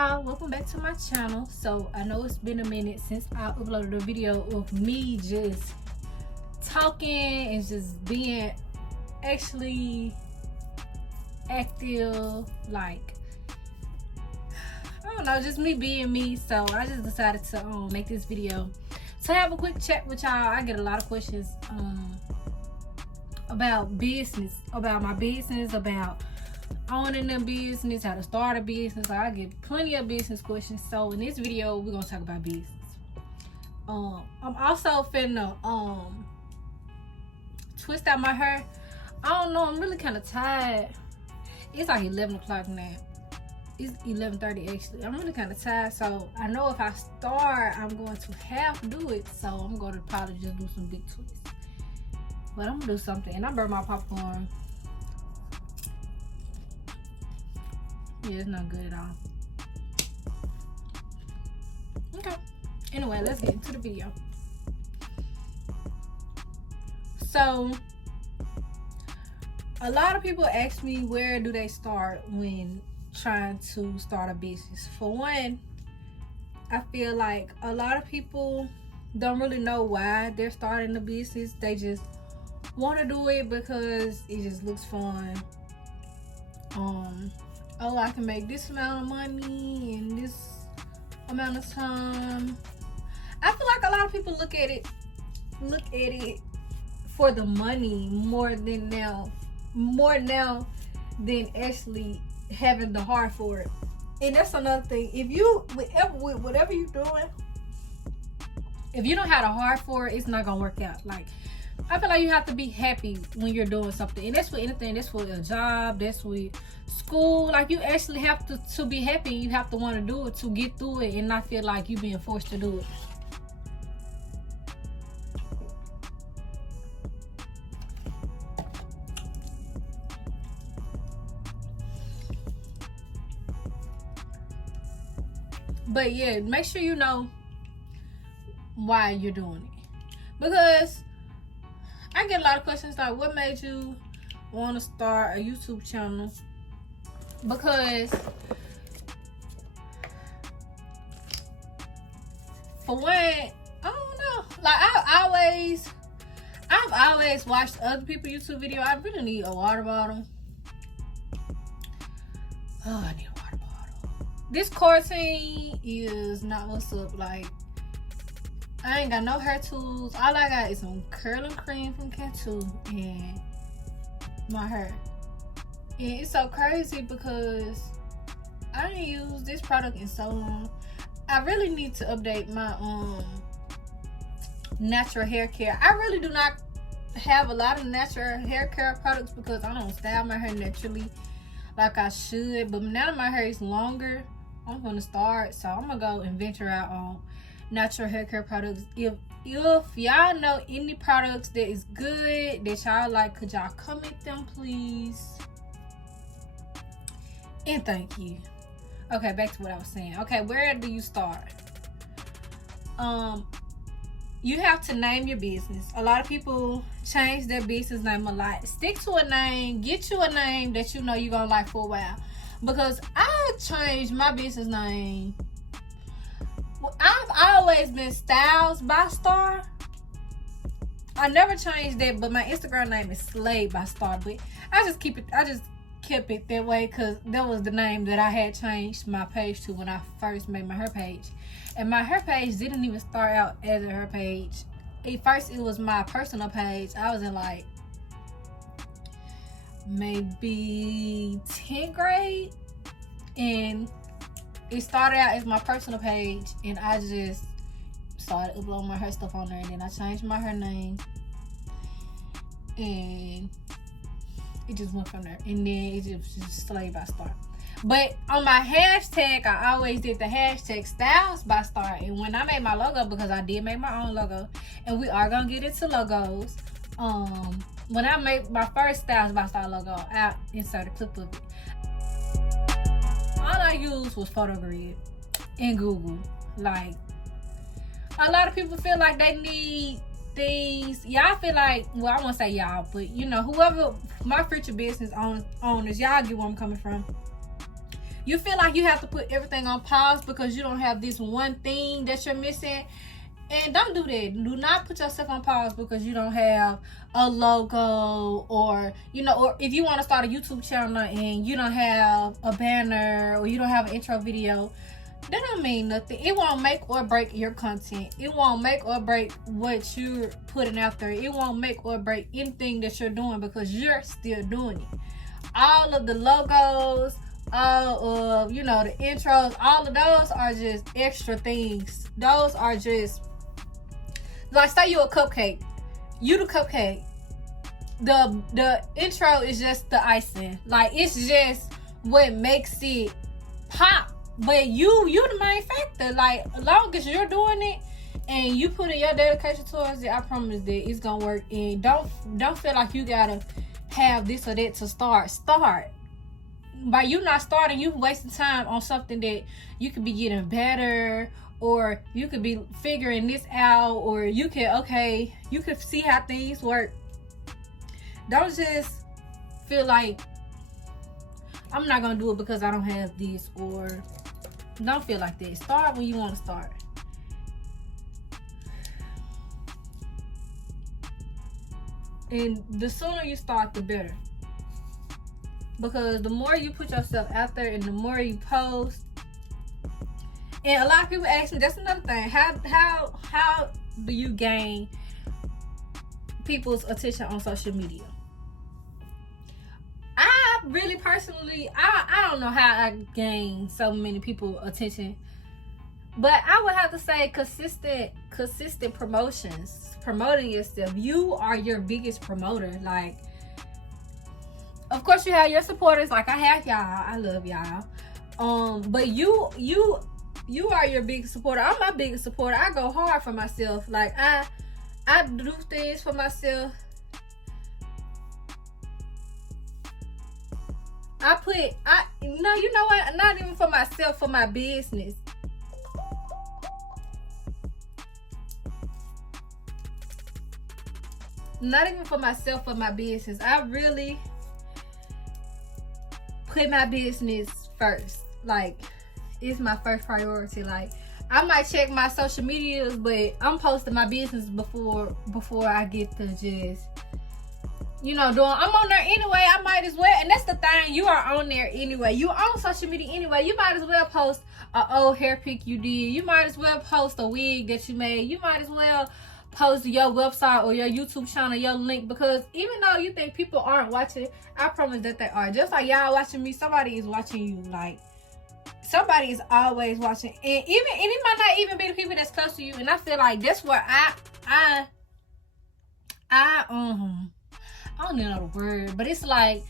y'all, welcome back to my channel. So I know it's been a minute since I uploaded a video of me just talking and just being actually active, like I don't know, just me being me. So I just decided to make this video to have a quick chat with y'all. I get a lot of questions about business, about my business, about owning a business, how to start a business. I get plenty of business questions. So in this video, we're gonna talk about business. I'm also finna twist out my hair. I don't know, I'm really kind of tired. It's like 11 o'clock now. It's 11:30 actually. I'm really kind of tired, so I know if I start, I'm going to half do it. So I'm going to probably just do some big twists. But I'm gonna do something, and I burn my popcorn. Yeah, it's not good at all. Okay. Anyway, let's get into the video. So, a lot of people ask me where do they start when trying to start a business. For one, I feel like a lot of people don't really know why they're starting a business. They just want to do it because it just looks fun. Oh, I can make this amount of money in this amount of time. I feel like a lot of people look at it for the money more now than actually having the heart for it. And that's another thing. If you whatever you're doing, if you don't have the heart for it, it's not gonna work out. Like, I feel like you have to be happy when you're doing something, and that's for anything. That's for a job, that's with school. Like, you actually have to be happy. You have to want to do it to get through it and not feel like you're being forced to do it. But yeah, make sure you know why you're doing it, because I get a lot of questions like, what made you want to start a YouTube channel? Because for one, I don't know. Like, I've always watched other people's YouTube video. I really need a water bottle. Oh, I need a water bottle. This quarantine is not what's up. Like, I ain't got no hair tools. All I got is some curling cream from Cantu and my hair. And it's so crazy because I didn't use this product in so long. I really need to update my natural hair care. I really do not have a lot of natural hair care products because I don't style my hair naturally like I should. But now that my hair is longer, I'm gonna start. So I'm gonna go and venture out on natural hair care products. If y'all know any products that is good that y'all like, could y'all comment them, please? And thank you. Okay, back to what I was saying. Okay, where do you start? You have to name your business. A lot of people change their business name a lot. Stick to a name. Get you a name that you know you're gonna like for a while. Because I changed my business name. I've always been Styles by Star. I never changed that, but my Instagram name is Slade by Star. But I just kept it that way because that was the name that I had changed my page to when I first made my hair page. And my hair page didn't even start out as a hair page. At first, it was my personal page. I was in like maybe 10th grade, and it started out as my personal page, and I just started uploading my hair stuff on there, and then I changed my hair name, and it just went from there. And then it just Slade by Star. But on my hashtag, I always did the hashtag Styles by Star. And when I made my logo, because I did make my own logo, and we are gonna get into logos. When I made my first Styles by Star logo, I inserted a clip of it. All I used was PhotoGrid and Google. Like, a lot of people feel like they need things. Y'all feel like, well, I won't say y'all, but you know, whoever, my future business owners, y'all get where I'm coming from. You feel like you have to put everything on pause because you don't have this one thing that you're missing. And don't do that. Do not put yourself on pause because you don't have a logo, or or if you want to start a YouTube channel and you don't have a banner or you don't have an intro video. That don't mean nothing. It won't make or break your content. It won't make or break what you're putting out there. It won't make or break anything that you're doing because you're still doing it. All of the logos, all of, the intros, all of those are just extra things. Those are just, like, say you're a cupcake. You the cupcake. The intro is just the icing. Like, it's just what makes it pop. But you the main factor. Like, as long as you're doing it and you put in your dedication towards it, I promise that it's gonna work. And don't feel like you gotta have this or that to start. By you not starting, you wasting time on something that you could be getting better, or you could be figuring this out, or you could see how things work. Don't just feel like I'm not gonna do it because I don't have this, or don't feel like that. Start when you want to start. And the sooner you start, the better. Because the more you put yourself out there and the more you post. And a lot of people ask me, that's another thing. How do you gain people's attention on social media? Really, personally, I don't know how I gain so many people attention, but I would have to say consistent promoting yourself. You are your biggest promoter. Like, of course you have your supporters, like I have y'all. I love y'all. But you are your biggest supporter. I'm my biggest supporter. I go hard for myself. Like, I do things for myself. You know what? Not even for myself, for my business. Not even for myself, for my business. I really put my business first. Like, it's my first priority. Like, I might check my social medias, but I'm posting my business before I get to just I'm on there anyway. I might as well. And that's the thing. You are on there anyway. You on social media anyway. You might as well post an old hair pic you did. You might as well post a wig that you made. You might as well post your website or your YouTube channel, your link. Because even though you think people aren't watching, I promise that they are. Just like y'all watching me, somebody is watching you. Like, somebody is always watching. And it might not even be the people that's close to you. And I feel like that's where I don't know the word, but it's like,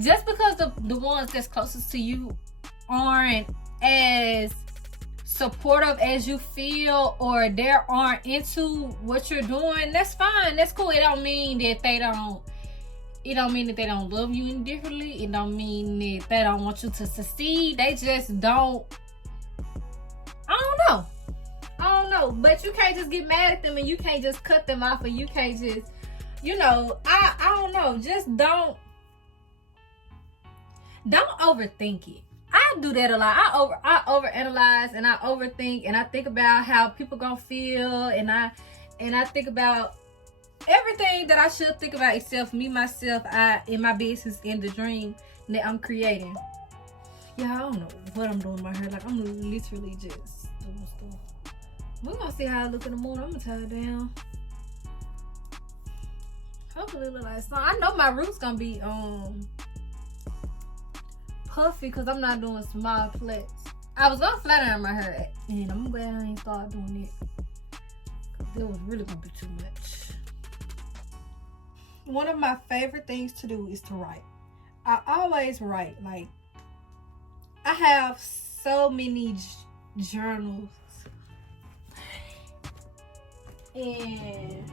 just because the ones that's closest to you aren't as supportive as you feel, or they aren't into what you're doing, that's fine. That's cool. It don't mean that they don't love you any differently. It don't mean that they don't want you to succeed. They just don't. I don't know. But you can't just get mad at them, and you can't just cut them off, and you can't just, I don't know. Just don't overthink it. I do that a lot. I overanalyze, and I overthink, and I think about how people gonna feel, and I think about everything that I should think about, except me, myself, in my business, in the dream that I'm creating. Yeah, I don't know what I'm doing in my hair. Like, I'm literally just doing stuff. We're gonna see how I look in the morning. I'm gonna tie it down. Hopefully it look like something. I know my roots gonna be puffy because I'm not doing small plaits. I was gonna flat iron my hair, and I'm glad I ain't started doing it, because it was really gonna be too much. One of my favorite things to do is to write. I always write. Like, I have so many journals, and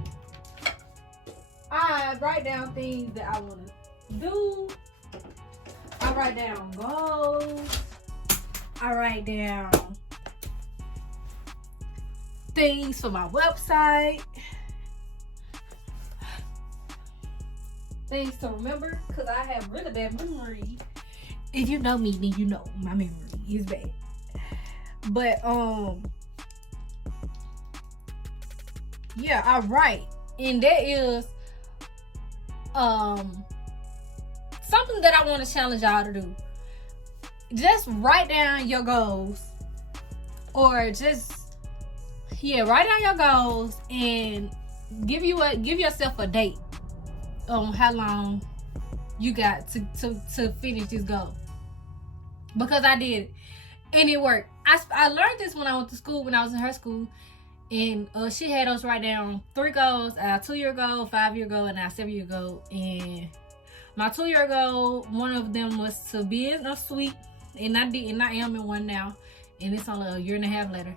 I write down things that I want to do. I write down goals. I write down things for my website. Things to remember, because I have really bad memory. If you know me, then you know my memory is bad. But yeah, I write, and that is something that I want to challenge y'all to do. Just write down your goals, or just write down your goals and give yourself a date on how long you got to finish this goal. Because I did it and it worked. I learned this when I went to school, when I was in her school, and she had us write down 3 goals: a 2-year goal, 5-year goal, and a 7-year goal. And my 2-year goal, one of them was to be in a suite, and I did, and I am in one now, and it's only a year and a half later,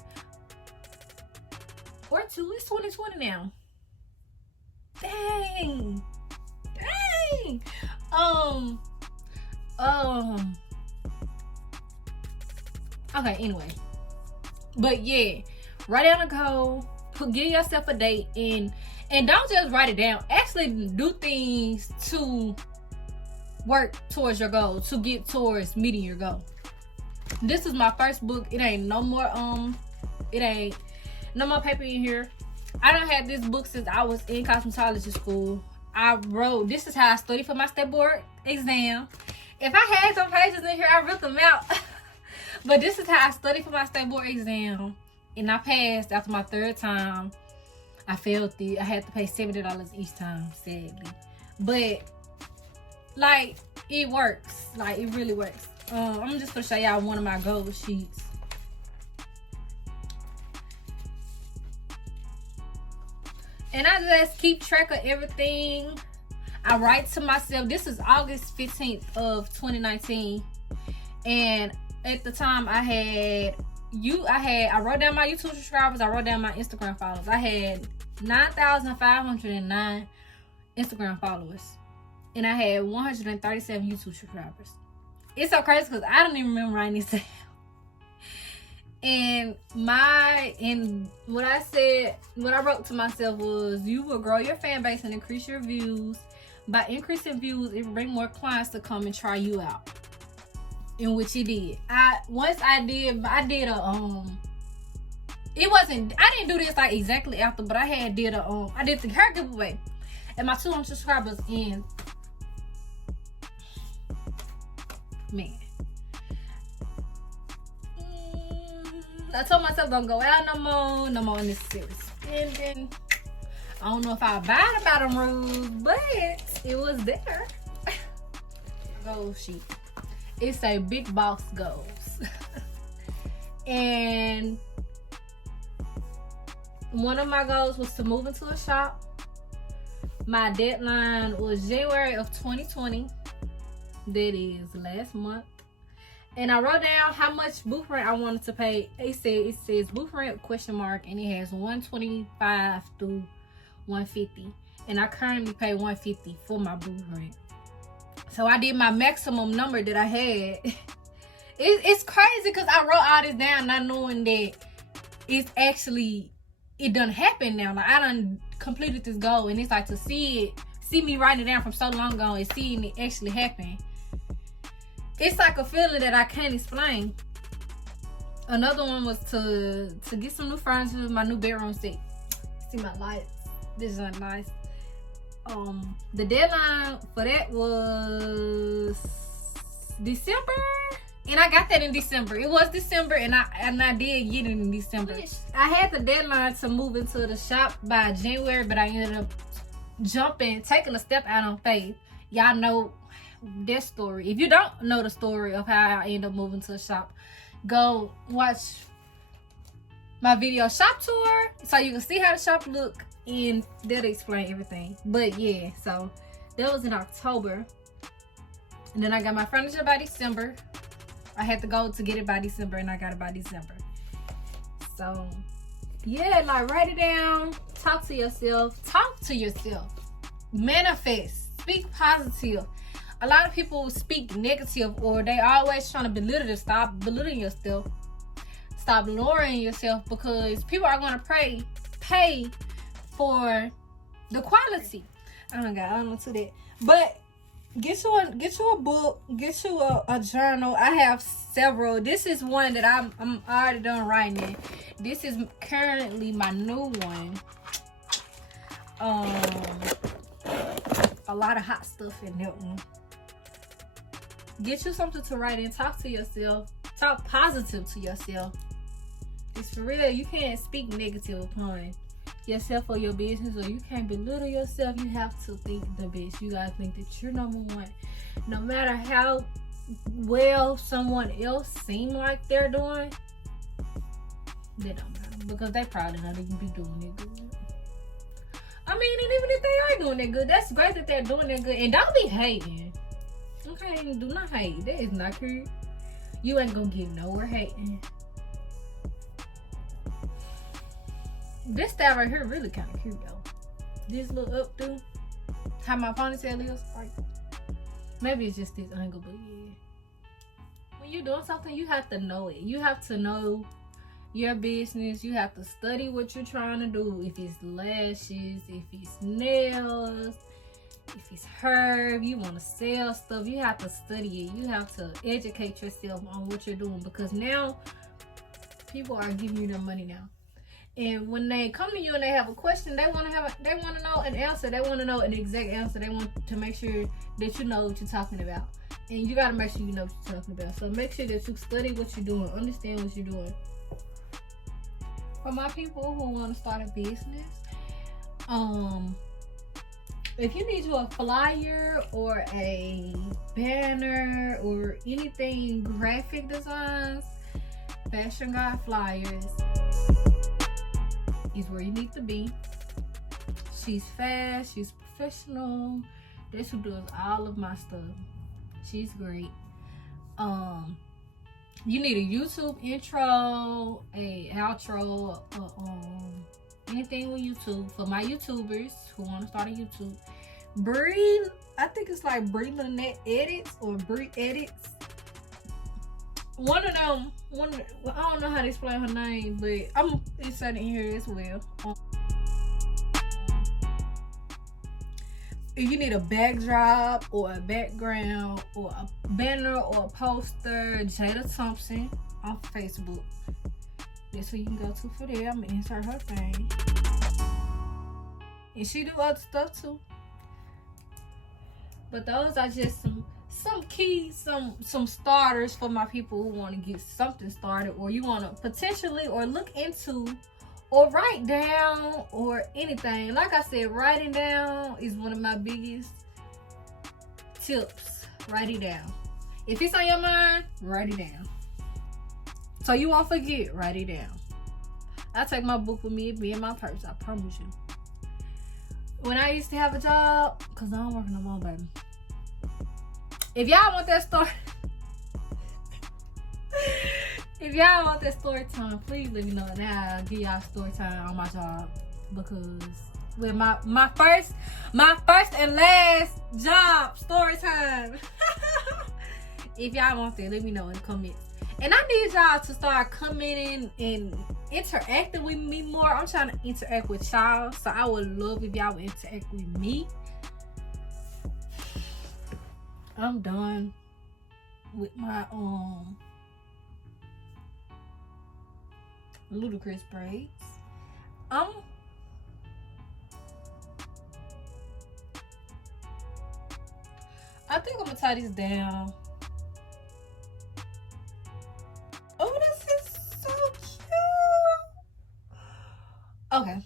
or 2. It's 2020 now. Dang. Okay, anyway. But yeah, write down a goal, give yourself a date, and don't just write it down. Actually do things to work towards your goal, to get towards meeting your goal. This is my first book. It ain't no more paper in here. I done had this book since I was in cosmetology school. I wrote, this is how I studied for my state board exam. If I had some pages in here, I ripped them out. But this is how I studied for my state board exam. And I passed after my 3rd time. I failed it. I had to pay $70 each time, sadly. But, like, it works. Like, it really works. I'm just going to show y'all one of my goal sheets. And I just keep track of everything. I write to myself. This is August 15th of 2019. And at the time I wrote down my YouTube subscribers. I wrote down my Instagram followers. I had 9,509 Instagram followers. And I had 137 YouTube subscribers. It's so crazy because I don't even remember writing this down. And what I wrote to myself was, you will grow your fan base and increase your views. By increasing views, it will bring more clients to come and try you out. In which it did. I didn't do this like exactly after, but I did the hair giveaway. And my 200 subscribers in, man. I told myself don't go out no more unnecessary spending. I don't know if I abide by them rules, but it was there. Goal sheet. It's a big boss goals. And one of my goals was to move into a shop. My deadline was January of 2020. That is last month. And I wrote down how much booth rent I wanted to pay. It says booth rent ? And it has $125 through $150. And I currently pay $150 for my booth rent. So I did my maximum number that I had. It's crazy because I wrote all this down not knowing that it done happened now. Like, I done completed this goal, and it's like to see me writing it down from so long ago and seeing it actually happen. It's like a feeling that I can't explain. Another one was to get some new furniture, my new bedroom set. See my lights. This is nice. The deadline for that was December, and I got that in December. It was December, and I did get it in December. I had the deadline to move into the shop by January, but I ended up taking a step out on faith. Y'all know that story. If you don't know the story of how I ended up moving to the shop, go watch my video shop tour so you can see how the shop look, and that'll explain everything. But yeah, so that was in October, and then I got my furniture by December. I had to go to get it by December, and I got it by December. So yeah, like, write it down, talk to yourself, manifest, speak positive. A lot of people speak negative, or they always trying to belittle you. Stop belittling yourself. Stop lowering yourself, because people are going to pay for the quality. I don't know to that. But Get you a book, get you a journal. I have several. This is one that I'm already done writing in. This is currently my new one. A lot of hot stuff in that one. Get you something to write in. Talk to yourself. Talk positive to yourself. It's for real. You can't speak negative upon yourself or your business, or you can't belittle yourself. You have to think the best. You gotta think that you're number one. No matter how well someone else seem like they're doing, they don't matter, because they probably not even be doing it good. I mean, and even if they are doing it good, that's great that they're doing it good. And don't be hating. Okay, do not hate. That is not cute. You ain't gonna get nowhere hating. This style right here really kind of cute though. This little updo, how my ponytail is, like, maybe it's just this angle, but yeah. When you're doing something, you have to know it. You have to know your business. You have to study what you're trying to do. If it's lashes, if it's nails, if it's hair, if you want to sell stuff, you have to study it. You have to educate yourself on what you're doing, because now people are giving you their money now. And when they come to you and they have a question, they want to know an answer. They want to know an exact answer. They want to make sure that you know what you're talking about. And you got to make sure you know what you're talking about. So make sure that you study what you're doing. Understand what you're doing. For my people who want to start a business, if you need a flyer or a banner or anything graphic designs, Fashion God Flyers is where you need to be. She's fast, she's professional. That's who does all of my stuff. She's great. You need a YouTube intro, a outro, anything with YouTube. For my YouTubers who want to start a YouTube, Bree, I think it's like Bree Lynette Edits or Bree Edits. One of them, I don't know how to explain her name, but I'm inside in here as well. If you need a backdrop or a background or a banner or a poster, Jada Thompson on Facebook. That's who you can go to for that. I'm gonna insert her thing. And she do other stuff too. But those are just some keys, some starters for my people who want to get something started, or you want to potentially or look into or write down or anything. Like I said, writing down is one of my biggest tips. Write it down. If it's on your mind, write it down. So you won't forget, write it down. I take my book with me, it be in my purse, I promise you. When I used to have a job, because I don't work no more, baby. If y'all want that story, if y'all want that story time, please let me know. Now I'll give y'all story time on my job, because with my first and last job story time. If y'all want that, let me know in the comments. And I need y'all to start commenting and interacting with me more. I'm trying to interact with y'all, so I would love if y'all would interact with me. I'm done with my Ludacris braids. I think I'm gonna tie this down. Oh, this is so cute. Okay.